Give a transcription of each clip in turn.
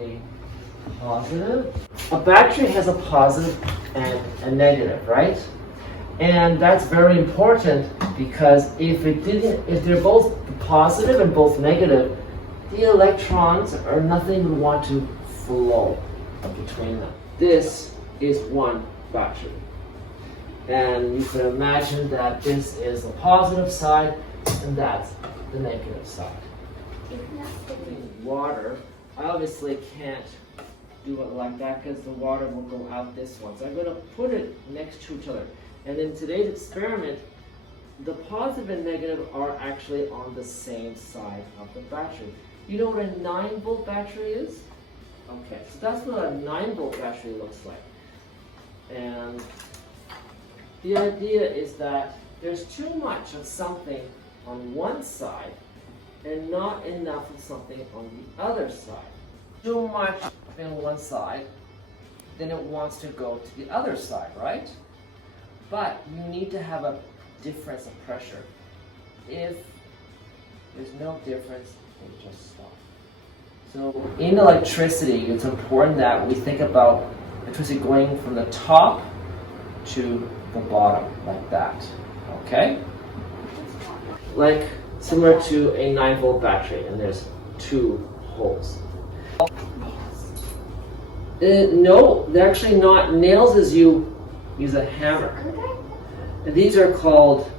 A positive. A battery has a positive and a negative, right? And that's very important because if they're both positive and both negative, the electrons or nothing would want to flow between them. This is one battery. And you can imagine that this is the positive side and that's the negative side. Water, I obviously can't do it like that because the water will go out this one. So I'm going to put it next to each other. And in today's experiment, the positive and negative are actually on the same side of the battery. You know what a 9-volt battery is? Okay, so that's what a 9-volt battery looks like. And the idea is that there's too much of something on one side and not enough of something on the other side. Too much on one side, then it wants to go to the other side, right? But you need to have a difference of pressure. If there's no difference, it just stops. So in electricity, it's important that we think about electricity going from the top to the bottom, like that, okay? Like similar to a 9-volt battery, and there's 2 holes. No, they're actually not. Nails is you use a hammer. And these are called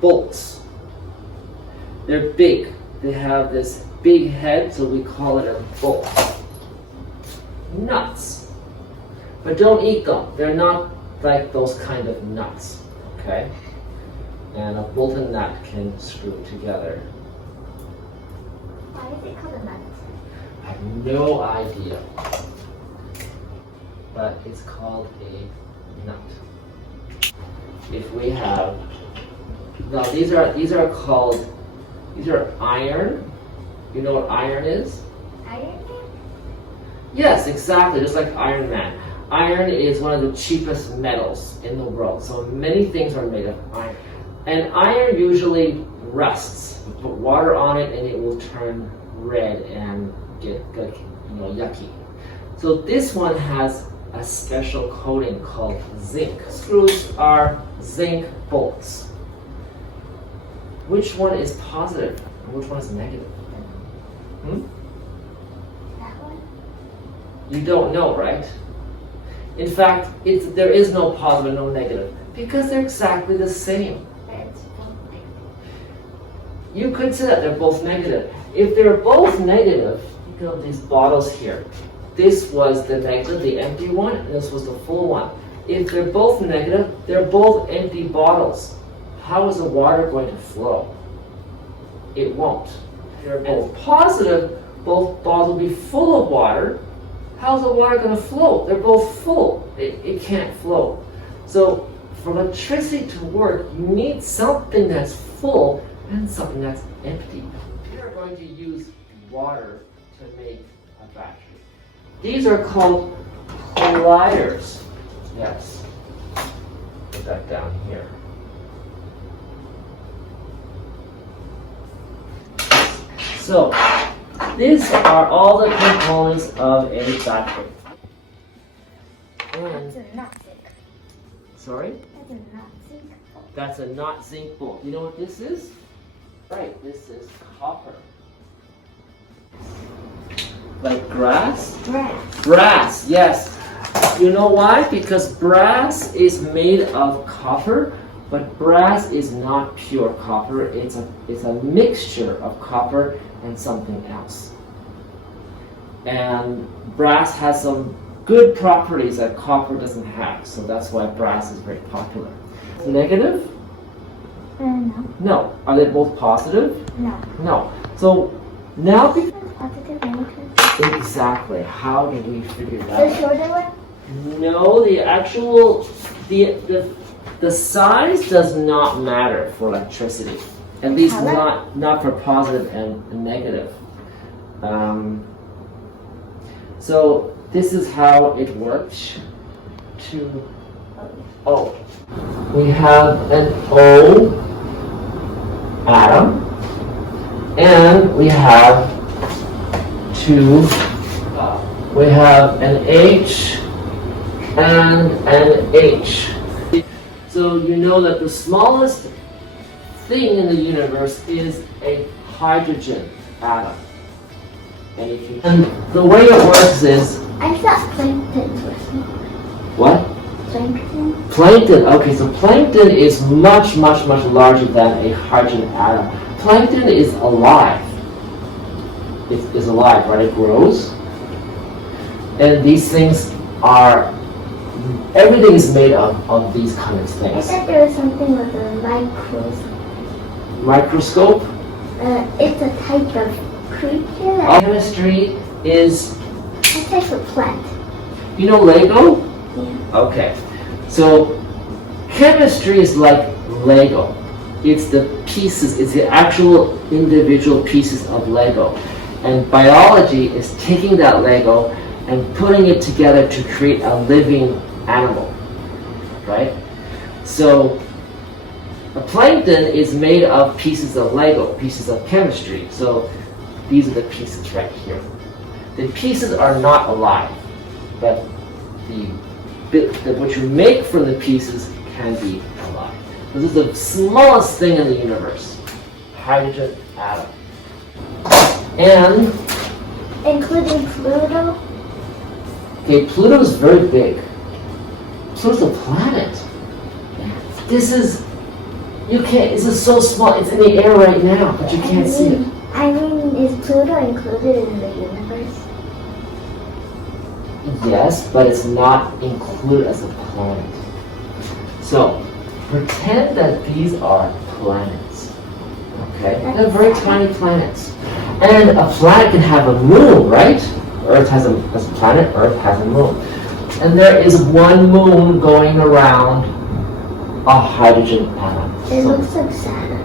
bolts. They're big. They have this big head, so we call it a bolt. Nuts. But don't eat them. They're not like those kind of nuts, okay? And a bolt and nut can screw together. Why is it called a nut? I have no idea. But it's called a nut. If we have, now these are iron. You know what iron is? Iron Man? Yes, exactly, just like Iron Man. Iron is one of the cheapest metals in the world, so many things are made of iron. And iron usually rusts. You put water on it and it will turn red and get yucky. So this one has a special coating called zinc. Screws are zinc bolts. Which one is positive and which one is negative? That one? You don't know, right? In fact, there is no positive and no negative because they're exactly the same. You could say that they're both negative. If they're both negative, think of these bottles here. This was the negative, the empty one, and this was the full one. If they're both negative, they're both empty bottles. How is the water going to flow? It won't. They're both positive, both bottles will be full of water. How's the water going to flow? They're both full. It can't flow. So for electricity to work, you need something that's full and something that's empty. We are going to use water to make a battery. These are called colliders. Yes. Put that down here. So, these are all the components of a battery. That's a not zinc. Sorry? That's a not zinc bolt. That's a not zinc bolt. You know what this is? Right, this is copper. Like grass? Brass. Brass, yes. You know why? Because brass is made of copper, but brass is not pure copper. It's a mixture of copper and something else. And brass has some good properties that copper doesn't have, so that's why brass is very popular. Negative? No. No. Are they both positive? No. No. So now, Positive, negative. exactly. How do we figure that The out? shorter one? No, the actual the size does not matter for electricity. At least Color? not for positive and negative. So this is how it works. O. We have an O atom, and we have 2 2, we have an H and an H. So you know that the smallest thing in the universe is a hydrogen atom. And the way it works is... I thought plankton was small. What? Plankton? Plankton. Okay, so plankton is much, much, much larger than a hydrogen atom. Plankton is alive. It is alive, right? It grows. And these things are... Everything is made of these kind of I things. thought there was something with a microscope. Microscope? It's a type of creature. Chemistry is... A type of plant. You know Lego? Yeah. Okay. So chemistry is like Lego. It's the pieces, it's the actual individual pieces of Lego. And biology is taking that Lego and putting it together to create a living animal, right? So a plankton is made of pieces of Lego, pieces of chemistry. So these are the pieces right here. The pieces are not alive, but what you make from the pieces can be alive. This is the smallest thing in the universe, hydrogen atom. And including Pluto. Okay, Pluto is very big. Pluto's a planet. This is, you can't, this is so small. It's in the air right now, but you can't see it. I mean, is Pluto included in the universe? Yes, but it's not included as a planet. So, pretend that these are planets. Okay? They're very tiny planets. And a planet can have a moon, right? Earth has a planet, Earth has a moon. And there is one moon going around a hydrogen atom. It looks like Saturn.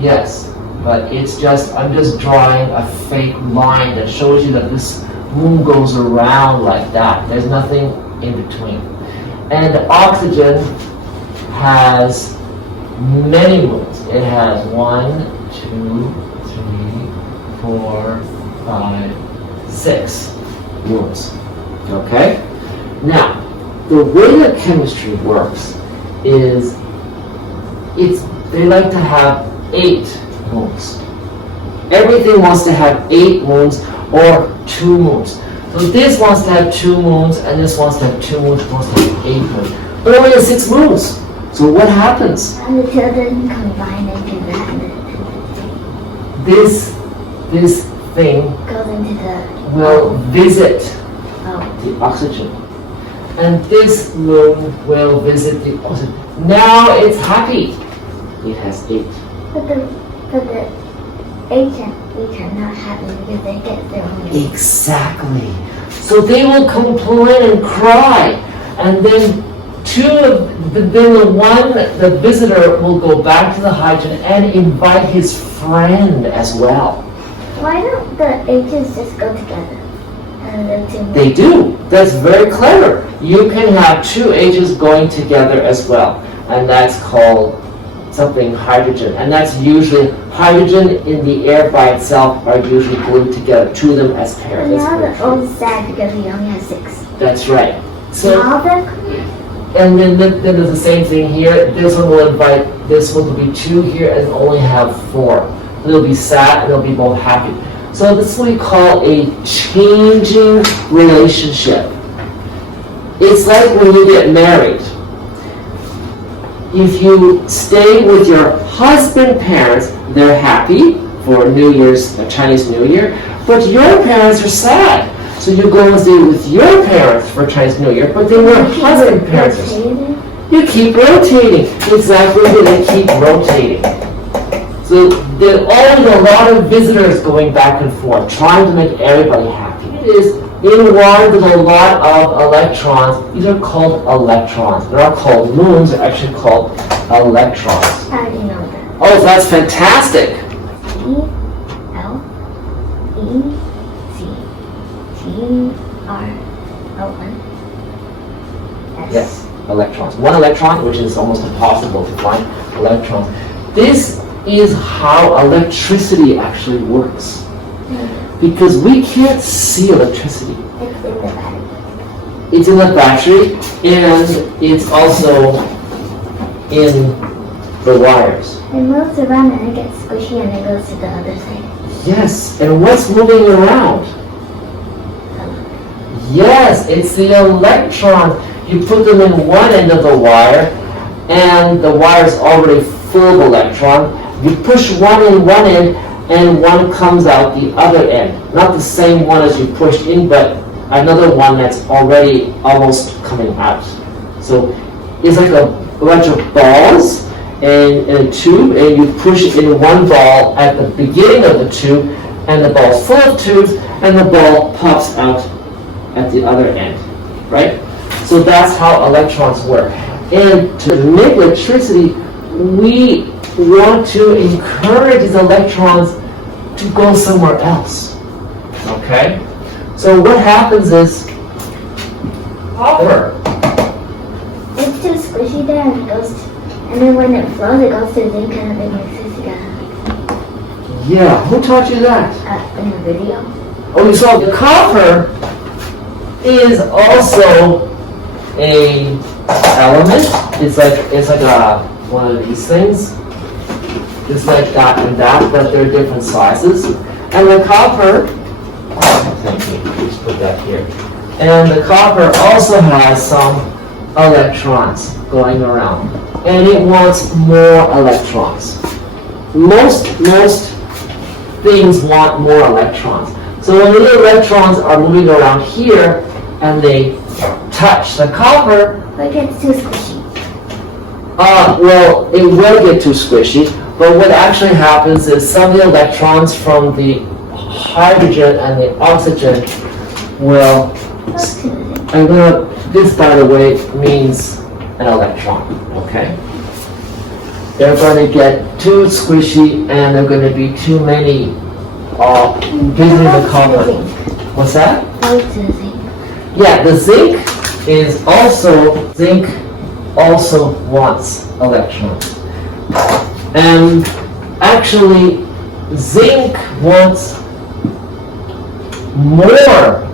Yes, but it's just, I'm just drawing a fake line that shows you that this moon goes around like that. There's nothing in between. And oxygen has many moons. It has 1, 2, 3, 4, 5, 6 moons. Okay? Now, the way that chemistry works is they like to have 8 moons. Everything wants to have 8 moons or 2 moons. So this wants to have 2 moons, and this wants to have 2 moons, wants to have 8 moons. But only has 6 moons. So what happens? And the children combine into that, and This thing goes into the will visit oh. the oxygen. And this moon will visit the oxygen. Now it's happy. It has 8. But the H and H are not happy because they get their own. Exactly. So they will complain and cry, and then the visitor will go back to the hydrogen and invite his friend as well. Why don't the H's just go together? And the two They do. That's very clever. You can have 2 H's going together as well, and that's called something hydrogen. And that's usually hydrogen in the air by itself are usually glued together, 2 of them as pairs. And now the O's sad because he only has 6. That's right. So. Now they're And then there's the same thing here. This one will invite, this one will be 2 here and only have 4. They'll be sad and they'll be both happy. So this is what we call a changing relationship. It's like when you get married. If you stay with your husband's parents, they're happy for New Year's, Chinese New Year, but your parents are sad. So you go and stay with your parents for Chinese New Year, but then your husband's parents are sad. You keep rotating. Exactly, they keep rotating. So there's always a lot of visitors going back and forth, trying to make everybody happy. It is in water, there's a lot of electrons. These are called electrons. They're not called moons, they're actually called electrons. How do you know that? Oh, that's fantastic. E-L-E-C-T-R-O-N. Yes, electrons. One electron, which is almost impossible to find electrons. This is how electricity actually works. Because we can't see electricity. It's in the battery. It's in the battery, and it's also in the wires. It moves around and it gets squishy and it goes to the other side. Yes, and what's moving around? Yes, it's the electrons. You put them in one end of the wire, and the wire is already full of electron. You push one in one end, and one comes out the other end. Not the same one as you pushed in, but another one that's already almost coming out. So it's like a bunch of balls in a tube, and you push in one ball at the beginning of the tube, and the ball's full of tubes, and the ball pops out at the other end, right? So that's how electrons work. And to make electricity, we want to encourage these electrons to go somewhere else, okay? So what happens is, copper. It's too squishy there and it goes to, and then when it flows it goes to zinc and it makes it together. Yeah, who taught you that? In the video. Oh, you saw the copper is also a element. It's like a one of these things. It's like that and that, but they're different sizes. And the copper, thank you, just put that here. And the copper also has some electrons going around, and it wants more electrons. Most things want more electrons. So when the electrons are moving around here and they touch the copper, But it gets too squishy. well, it will get too squishy, but what actually happens is some of the electrons from the hydrogen and the oxygen will, this by the way means an electron, okay? They're going to get too squishy and they're going to be too many visiting the copper. What's that? Yeah, the zinc also wants electrons. And actually, zinc wants more,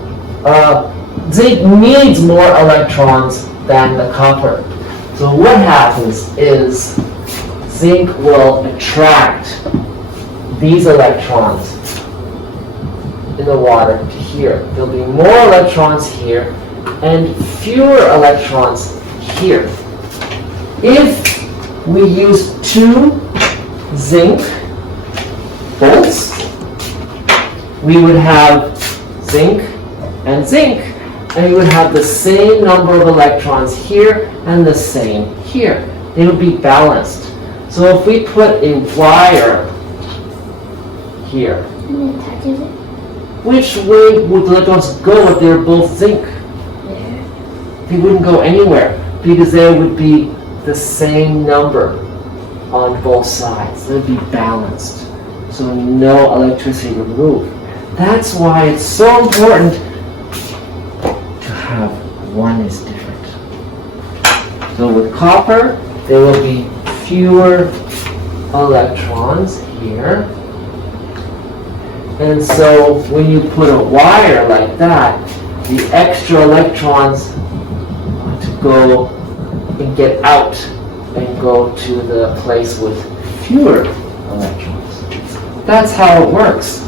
zinc needs more electrons than the copper. So what happens is zinc will attract these electrons in the water to here. There'll be more electrons here and fewer electrons here. If we use 2 zinc bolts, we would have zinc, and we would have the same number of electrons here and the same here. They would be balanced. So if we put a wire here, And it touches it. which way would the electrons go if they're both zinc? There. They wouldn't go anywhere because there would be the same number on both sides. They would be balanced. So no electricity would move. That's why it's so important to have one is different. So with copper, there will be fewer electrons here. And so when you put a wire like that, the extra electrons want to go and get out and go to the place with fewer electrons. That's how it works.